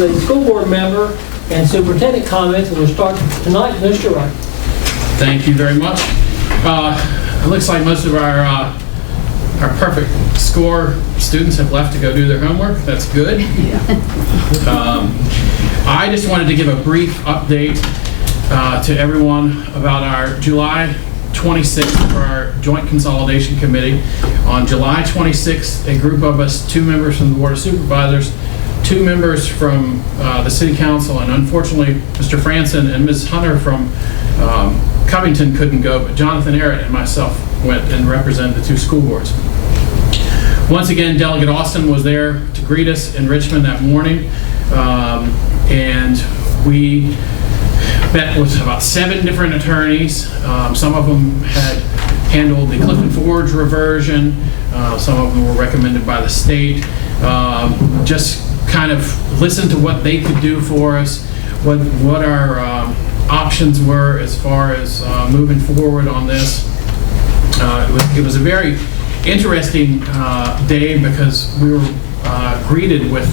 the school board member and superintendent comments, and we'll start tonight with Mr. Wright. Thank you very much. It looks like most of our perfect score students have left to go do their homework. That's good. I just wanted to give a brief update to everyone about our July 26th for our Joint Consolidation Committee. On July 26th, a group of us, 2 members from the Board of Supervisors, 2 members from the City Council, and unfortunately, Mr. Franson and Ms. Hunter from Covington couldn't go, but Jonathan Arrett and myself went and represented the 2 school boards. Once again, Delegate Austin was there to greet us in Richmond that morning, and we met with about 7 different attorneys. Some of them had handled the Clifton Forge reversion. Some of them were recommended by the state. Just kind of listened to what they could do for us, what our options were as far as moving forward on this. It was a very interesting day because we were greeted with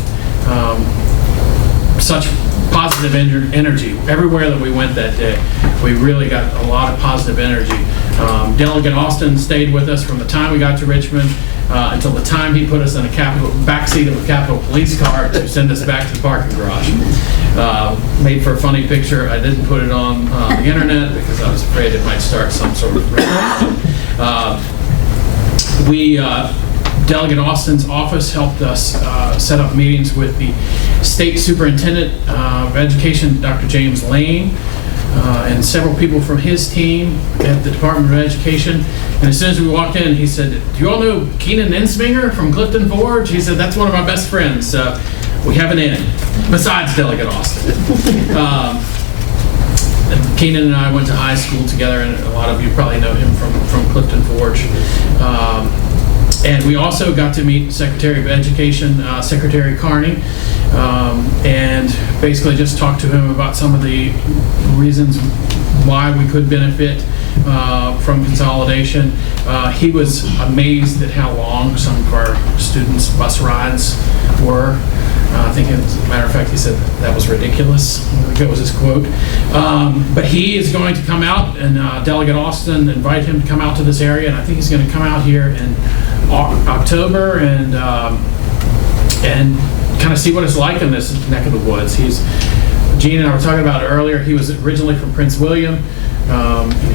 such positive energy everywhere that we went that day. We really got a lot of positive energy. Delegate Austin stayed with us from the time we got to Richmond until the time he put us in a backseat of a Capitol Police car to send us back to the parking garage. Made for a funny picture. I didn't put it on the internet because I was afraid it might start some sort of Delegate Austin's office helped us set up meetings with the State Superintendent of Education, Dr. James Lane, and several people from his team at the Department of Education. And as soon as we walked in, he said, "Do you all know Keenan Ensminger from Clifton Forge?" He said, "That's one of my best friends. We have an in, besides Delegate Austin." Keenan and I went to high school together, and a lot of you probably know him from Clifton Forge. And we also got to meet Secretary of Education, Secretary Carney, and basically just talk to him about some of the reasons why we could benefit from consolidation. He was amazed at how long some of our students' bus rides were. I think, as a matter of fact, he said that was ridiculous. I think that was his quote. But he is going to come out, and Delegate Austin invited him to come out to this area, and I think he's going to come out here in October and kind of see what it's like in this neck of the woods. Gene and I were talking about it earlier. He was originally from Prince William.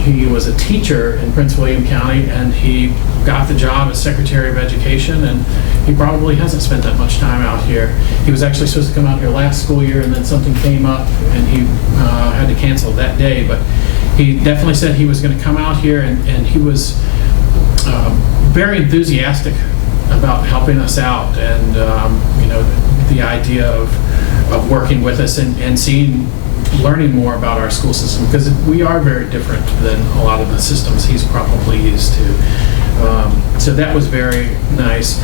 He was a teacher in Prince William County, and he got the job as Secretary of Education, and he probably hasn't spent that much time out here. He was actually supposed to come out here last school year, and then something came up, and he had to cancel that day. But he definitely said he was going to come out here, and he was very enthusiastic about helping us out, and the idea of working with us and learning more about our school system, because we are very different than a lot of the systems he's probably used to. So that was very nice.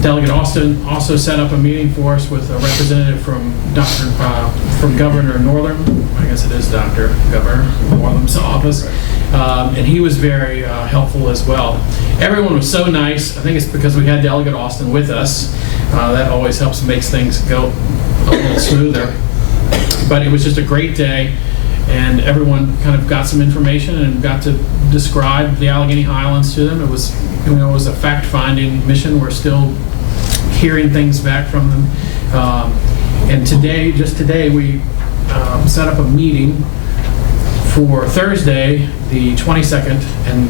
Delegate Austin also set up a meeting for us with a representative from Governor Northam. I guess it is Governor Northam's office. And he was very helpful as well. Everyone was so nice. I think it's because we had Delegate Austin with us. That always helps makes things go a little smoother. But it was just a great day, and everyone kind of got some information and got to describe the Allegheny Highlands to them. It was, a fact-finding mission. We're still hearing things back from them. And just today, we set up a meeting for Thursday, the 22nd, and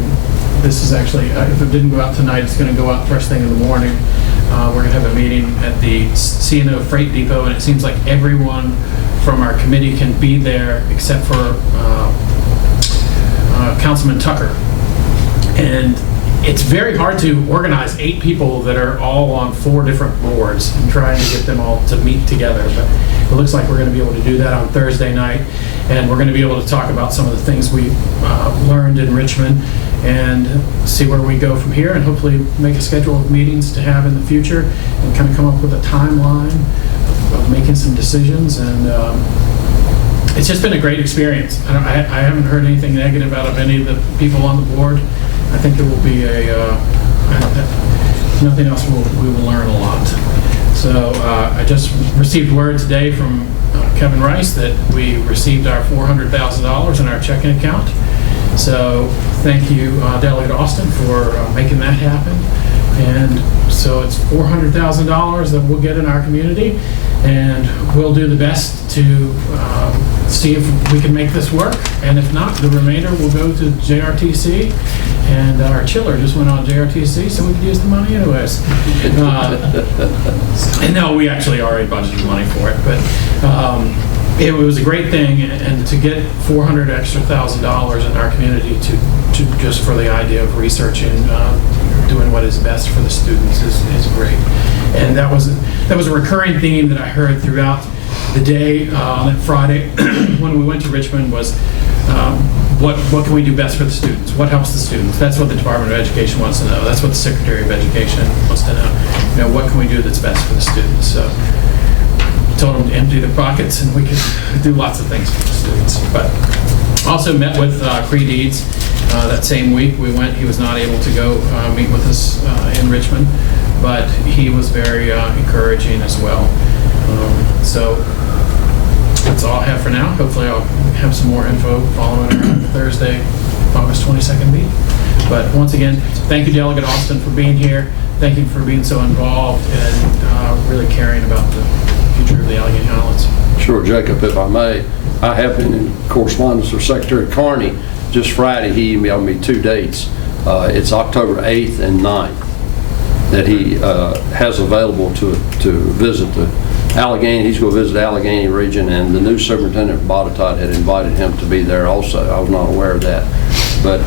this is actually, if it didn't go out tonight, it's going to go out first thing in the morning. We're going to have a meeting at the C&O Freight Depot, and it seems like everyone from our committee can be there except for Councilman Tucker. And it's very hard to organize 8 people that are all on 4 different boards and trying to get them all to meet together. But it looks like we're going to be able to do that on Thursday night, and we're going to be able to talk about some of the things we learned in Richmond and see where we go from here, and hopefully make a schedule of meetings to have in the future and kind of come up with a timeline of making some decisions. And it's just been a great experience. I haven't heard anything negative out of any of the people on the board. I think there will be nothing else, we will learn a lot. So I just received word today from Kevin Rice that we received our $400,000 in our checking account. So thank you, Delegate Austin, for making that happen. And so it's $400,000 that we'll get in our community, and we'll do the best to see if we can make this work. And if not, the remainder will go to JRTC. And our chiller just went on JRTC, so we could use the money anyways. And no, we actually already budgeted money for it, but it was a great thing, and to get $400,000 extra in our community to just for the idea of researching, doing what is best for the students is great. And that was a recurring theme that I heard throughout the day on that Friday when we went to Richmond was what can we do best for the students? What helps the students? That's what the Department of Education wants to know. That's what the Secretary of Education wants to know. You know, what can we do that's best for the students? So told them to empty their pockets, and we could do lots of things for the students. But also met with Creed Eads that same week. He was not able to go meet with us in Richmond, but he was very encouraging as well. So that's all I have for now. Hopefully I'll have some more info following our Thursday, August 22nd meeting. But once again, thank you, Delegate Austin, for being here. Thank you for being so involved and really caring about the future of the Alleghany Highlands. Sure, Jacob, if I may. I have been in correspondence with Secretary Carney. Just Friday, he emailed me 2 dates. It's October 8th and 9th that he has available to visit the Alleghany. He's going to visit the Alleghany region, and the new superintendent, Botetourt, had invited him to be there also. I was not aware of that, but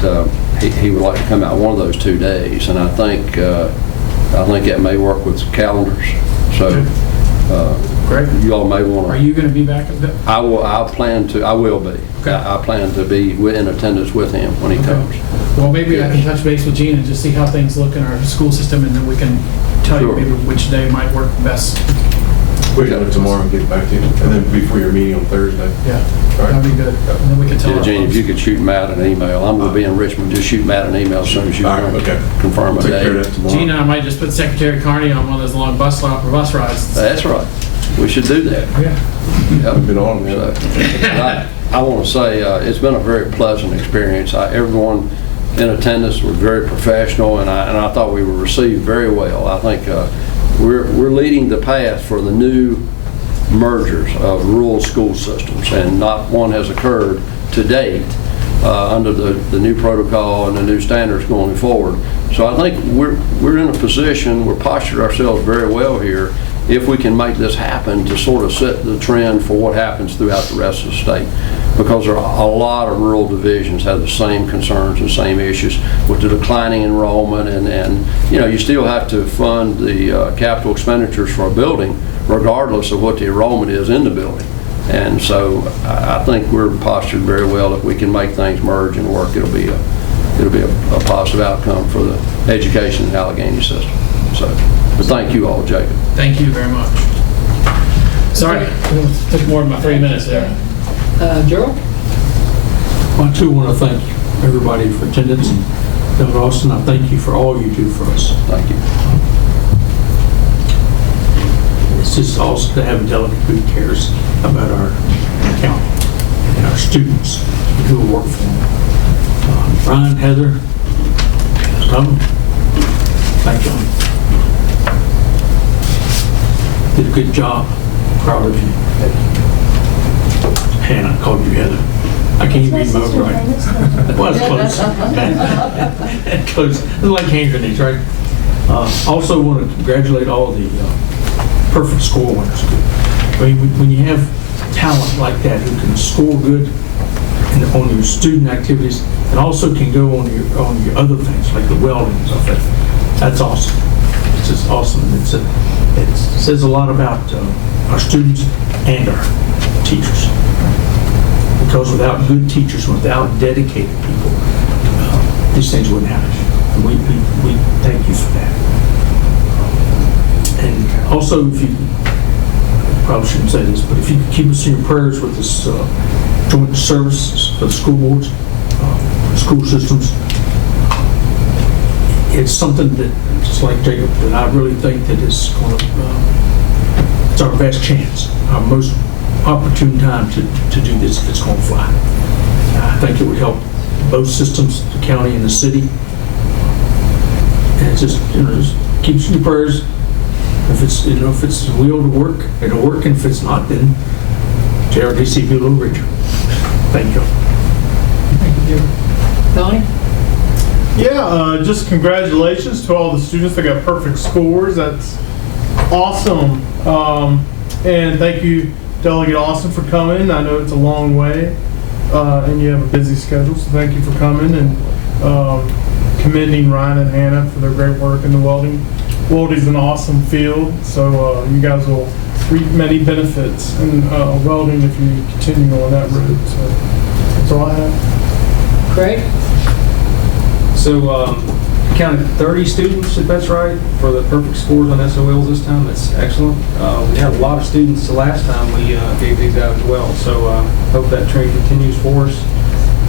he would like to come out one of those 2 days, and I think that may work with calendars. So. Great. You all may want to. Are you going to be back at that? I will. I will be. Okay. I plan to be in attendance with him when he comes. Well, maybe I can touch base with Gene and just see how things look in our school system, and then we can tell you maybe which day might work best. We can look tomorrow and get back to you, and then before your meeting on Thursday. Yeah, all right. That'd be good. And then we can tell. Yeah, Gene, if you could shoot Matt an email. I'm going to be in Richmond. Just shoot Matt an email as soon as you confirm a Take day. care of that tomorrow. Gene and I might just put Secretary Carney on one of those long bus rides. That's right. We should do that. Yeah. We've been on it. I want to say it's been a very pleasant experience. Everyone in attendance was very professional, and I thought we were received very well. I think we're leading the path for the new mergers of rural school systems, and not one has occurred to date under the new protocol and the new standards going forward. So I think we're in a position, we're postured ourselves very well here if we can make this happen to sort of set the trend for what happens throughout the rest of the state. Because there are a lot of rural divisions have the same concerns and same issues with the declining enrollment, and you still have to fund the capital expenditures for a building regardless of what the enrollment is in the building. And so I think we're postured very well. If we can make things merge and work, it'll be a positive outcome for the education in the Alleghany system. So, but thank you all, Jacob. Thank you very much. Sorry, took more than my 3 minutes there. Gerald? I too want to thank everybody for attendance, and Delegate Austin, I thank you for all you do for us. Thank you. It's just awesome to have a delegate who cares about our county and our students who will work for them. Brian, Heather, Tom, thank you. Did a good job. Proud of you. Hannah, I called you Heather. I can't even read my own writing. Well, it's close. Close. It's like hand grenades, right? Also want to congratulate all the perfect score winners. I mean, when you have talent like that who can score good on your student activities and also can go on your other things like the welding and stuff, that's awesome. It's just awesome. It says a lot about our students and our teachers. Because without good teachers, without dedicated people, these things wouldn't happen. And we thank you for that. And also, if you probably shouldn't say this, but if you could keep us in your prayers with this joint service for the school boards, school systems, it's something that, just like Jacob, that I really think that is going to It's our best chance, our most opportune time to do this if it's going to fly. I think it would help both systems, the county and the city. And it's just, just keeps you in prayers. If it's, if it's the will to work, it'll work. And if it's not, then JRTC be a little richer. Thank you. Thank you, Jim. Donnie? Yeah, just congratulations to all the students that got perfect scores. That's awesome. And thank you, Delegate Austin, for coming. I know it's a long way, and you have a busy schedule, so thank you for coming, and commending Ryan and Hannah for their great work in the welding. Welding's an awesome field, so you guys will reap many benefits in welding if you continue on that route. So that's all I have. Craig? So counted 30 students, if that's right, for the perfect scores on SOLs this time. That's excellent. We had a lot of students the last time we gave these out as well. So hope that trend continues for us.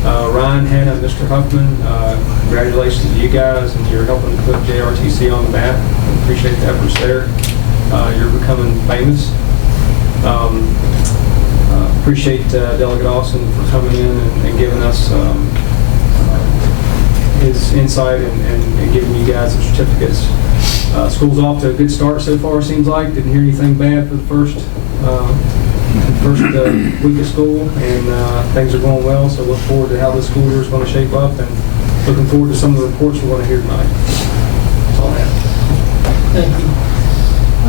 Ryan, Hannah, Mr. Huffman, congratulations to you guys, and you're helping to put JRTC on the map. Appreciate the efforts there. You're becoming famous. Appreciate Delegate Austin for coming in and giving us his insight and giving you guys the certificates. School's off to a good start so far, seems like. Didn't hear anything bad for the first week of school, and things are going well, so look forward to how this school year is going to shape up, and looking forward to some of the reports we're going to hear tonight. That's all I have. Thank you.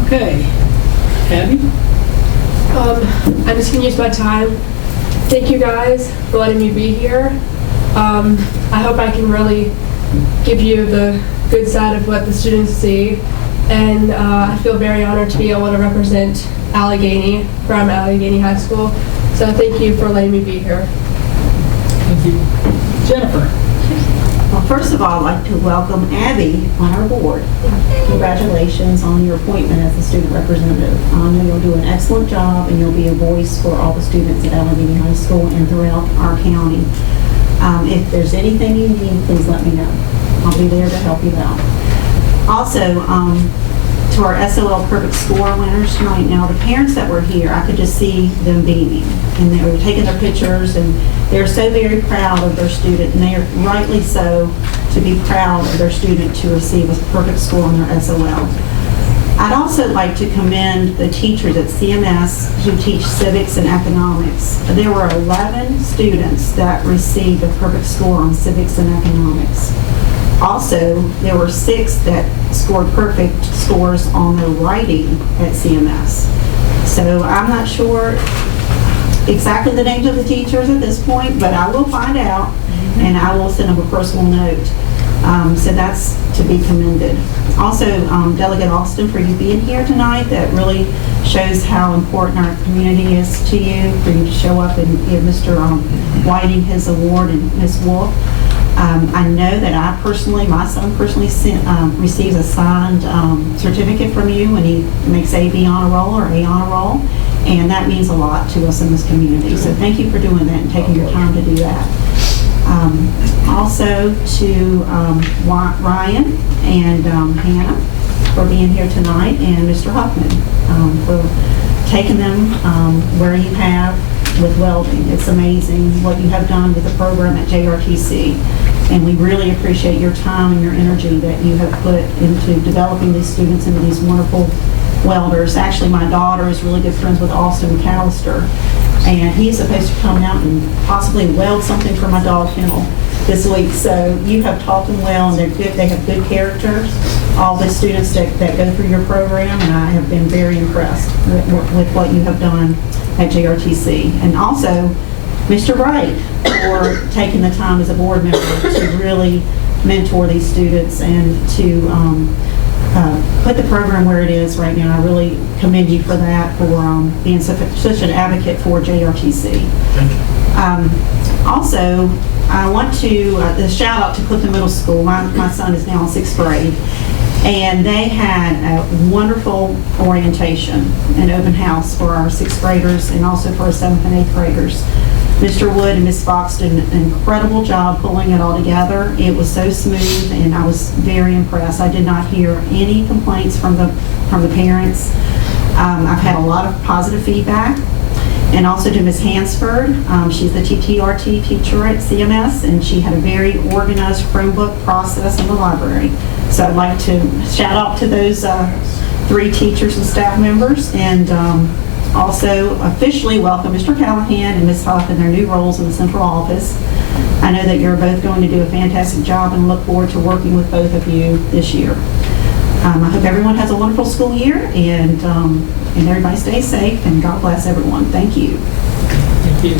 Okay. Abby? I'm just going to use my time. Thank you guys for letting me be here. I hope I can really give you the good side of what the students see, and I feel very honored to be able to represent Alleghany from Alleghany High School. So thank you for letting me be here. Thank you. Jennifer? Well, first of all, I'd like to welcome Abby on our board. Congratulations on your appointment as the student representative. I know you'll do an excellent job, and you'll be a voice for all the students at Alleghany High School and throughout our county. If there's anything you need, please let me know. I'll be there to help you out. Also, to our SOL Perfect Score winners tonight, now the parents that were here, I could just see them beaming, and they were taking their pictures, and they're so very proud of their student, and they are rightly so to be proud of their student to receive a perfect score on their SOL. I'd also like to commend the teachers at CMS who teach civics and economics. There were 11 students that received a perfect score on civics and economics. Also, there were 6 that scored perfect scores on their writing at CMS. So I'm not sure exactly the names of the teachers at this point, but I will find out, and I will send them a personal note. So that's to be commended. Also, Delegate Austin, for you being here tonight, that really shows how important our community is to you, for you to show up and give Mr. Whiting his award and Ms. Wolf. I know that my son personally receives a signed certificate from you when he makes AB honor roll or A honor roll, and that means a lot to us in this community. So thank you for doing that and taking your time to do that. Also to Ryan and Hannah for being here tonight, and Mr. Huffman for taking them where you have with welding. It's amazing what you have done with the program at JRTC, and we really appreciate your time and your energy that you have put into developing these students into these wonderful welders. Actually, my daughter is really good friends with Austin McAllister, and he's supposed to come out and possibly weld something for my dog kennel this week. So you have taught them well, and they're good. They have good character. All the students that go through your program, and I have been very impressed with what you have done at JRTC. And also, Mr. Wright, for taking the time as a board member to really mentor these students and to put the program where it is right now. I really commend you for that, for being such an advocate for JRTC. Also, I want to a shout out to Clifton Middle School. My son is now in 6th grade, and they had a wonderful orientation and open house for our 6th graders and also for our 7th and 8th graders. Mr. Wood and Ms. Fox did an incredible job pulling it all together. It was so smooth, and I was very impressed. I did not hear any complaints from the parents. I've had a lot of positive feedback. And also to Ms. Hansford. She's the TTRT teacher at CMS, and she had a very organized Chromebook process in the library. So I'd like to shout out to those 3 teachers and staff members, and also officially welcome Mr. Callahan and Ms. Huff in their new roles in the central office. I know that you're both going to do a fantastic job and look forward to working with both of you this year. I hope everyone has a wonderful school year, and everybody stays safe, and God bless everyone. Thank you. Thank you.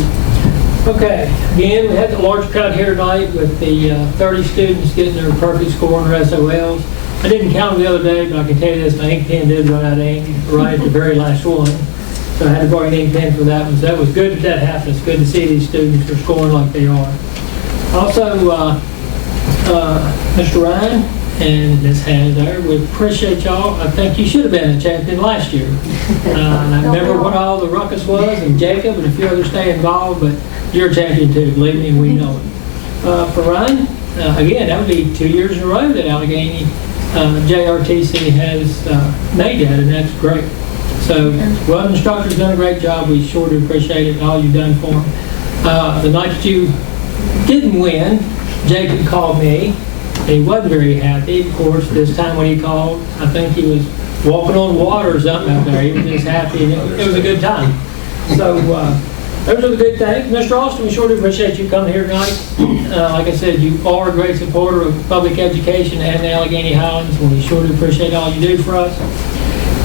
Okay, again, we had a large crowd here tonight with the 30 students getting their perfect score on their SOLs. I didn't count them the other day, but I can tell you this, my ink pen did run out of ink right at the very last one. So I had to borrow an ink pen for that one. So that was good that happened. It's good to see these students are scoring like they are. Also, Mr. Ryan and Ms. Hansford, we appreciate y'all. I think you should have been a champion last year. I remember what all the ruckus was, and Jacob and a few others stay involved, but you're a champion too, believe me, we know it. For Ryan, again, that would be 2 years in a row that Alleghany JRTC has made that, and that's great. So, well, the instructor's done a great job. We sure do appreciate it, all you've done for him. The night that you didn't win, Jacob called me. He wasn't very happy, of course, this time when he called. I think he was walking on water or something out there. He was just happy, and it was a good time. So, those are the good things. Mr. Austin, we sure do appreciate you coming here tonight. Like I said, you are a great supporter of public education and the Alleghany Highlands, and we sure do appreciate all you do for us.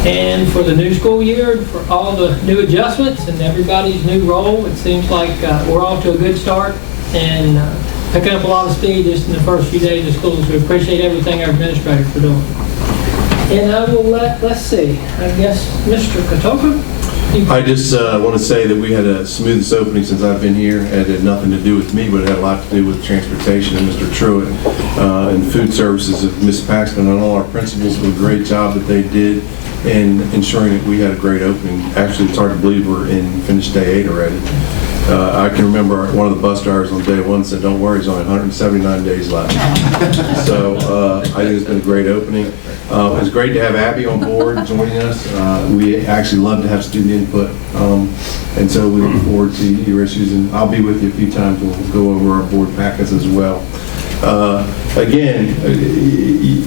And for the new school year, for all the new adjustments and everybody's new role, it seems like we're off to a good start and picking up a lot of speed just in the first few days of school. So we appreciate everything our administrators are doing. And I will let's see, I guess, Mr. Katoka? I just want to say that we had a smoothest opening since I've been here. It had nothing to do with me, but it had a lot to do with transportation and Mr. Truitt and food services of Ms. Paxton and all our principals for the great job that they did in ensuring that we had a great opening. Actually, it's hard to believe we're in finished day 8 already. I can remember one of the bus drivers on day 1 said, "Don't worry, there's only 179 days left." So I think it's been a great opening. It's great to have Abby on board joining us. We actually love to have student input, and so we look forward to your issues. And I'll be with you a few times. We'll go over our board packets as well. Again,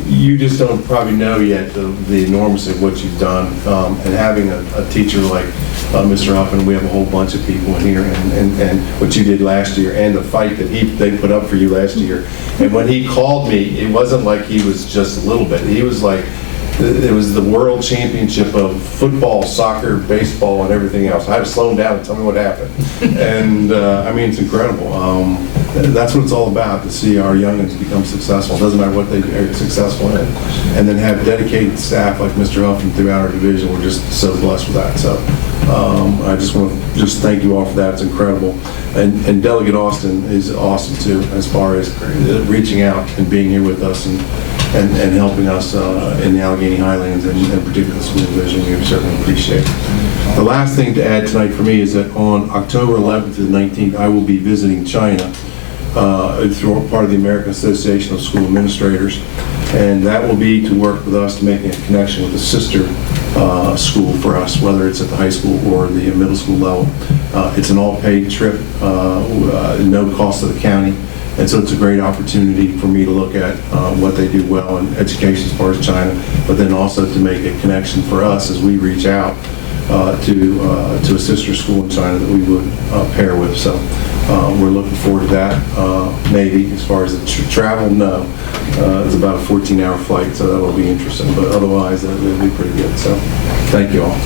you just don't probably know yet the enormity of what you've done, and having a teacher like Mr. Huffman, we have a whole bunch of people in here, and what you did last year, and the fight that they put up for you last year. And when he called me, it wasn't like he was just a little bit. He was like, it was the world championship of football, soccer, baseball, and everything else. I had to slow him down and tell me what happened. And I mean, it's incredible. That's what it's all about, to see our youngins become successful. It doesn't matter what they are successful in. And then have dedicated staff like Mr. Huffman throughout our division. We're just so blessed with that. So I just want to thank you all for that. It's incredible. And Delegate Austin is awesome too, as far as reaching out and being here with us and helping us in the Alleghany Highlands and particularly the school division. We certainly appreciate it. The last thing to add tonight for me is that on October 11th to the 19th, I will be visiting China through part of the American Association of School Administrators, and that will be to work with us to make a connection with a sister school for us, whether it's at the high school or the middle school level. It's an all-paid trip, no cost to the county. And so it's a great opportunity for me to look at what they do well in education as far as China, but then also to make a connection for us as we reach out to a sister school in China that we would pair with. So we're looking forward to that. Maybe as far as the travel, no. It's about a 14-hour flight, so that will be interesting. But otherwise, it'll be pretty good. So thank you all.